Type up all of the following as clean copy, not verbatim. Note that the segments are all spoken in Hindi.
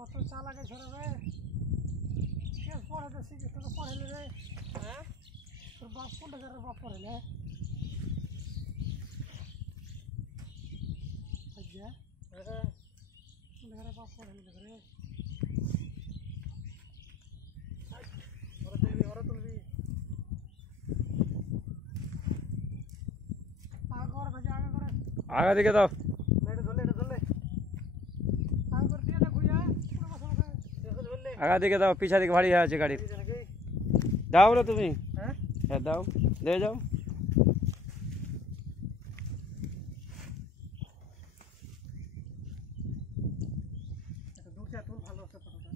কত চালাকে ছোড়া রে কে পড়াতে শিখিস তোকে পড়াইলে রে হ্যাঁ তোর বাপ কোনটা যারা বাপ পড়াইলে আচ্ছা হ্যাঁ কোনটা যারা বাপ পড়াইলে রে ওরা তুলবি আগর ভাজা আগা করে आगा दिखे दाओ लेट धोले আগর দিয়ে না গুইয়া পুরো বসা ধরলে आगा दिखे दाओ पीछा दिखे भाड़ी है गाड़ी दाओ रे तुम्हें हैं दाओ ले जाओ এটা দূর যা তুল ভালো আছে ফটোটা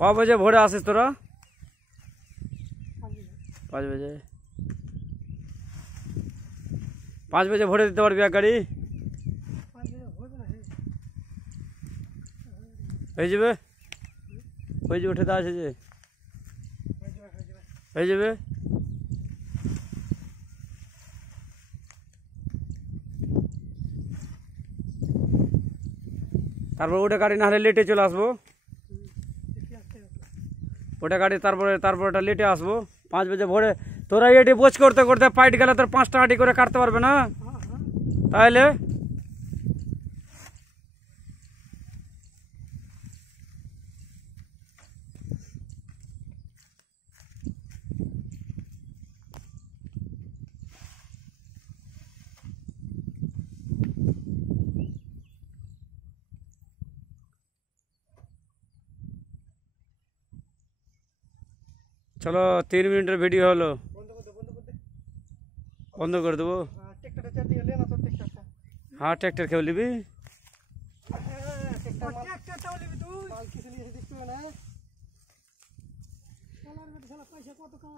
क बजे भोरे आसिस तोरा 5 बजे 5 बजे भोरे दिते पारबि गाड़ी হয়ে যাবে ওই যে উঠে দা আছে যে হয়ে যাবে তারপর ওটা গাড়ি না হলে লেটে চলে আসবো ওটা গাড়ি তারপর ওটা লেটে আসবো 5 बजे ভোরে তোরা এটি বোঝ করতে করতে পাইট গেলে তোর 5টা হাঁটি করে কাটতে পারবে না তাহলে चलो 3 मिनट वीडियो हलो बंद कर देव हाँ ट्रैक्टर खेल लिबी पैसा कत कम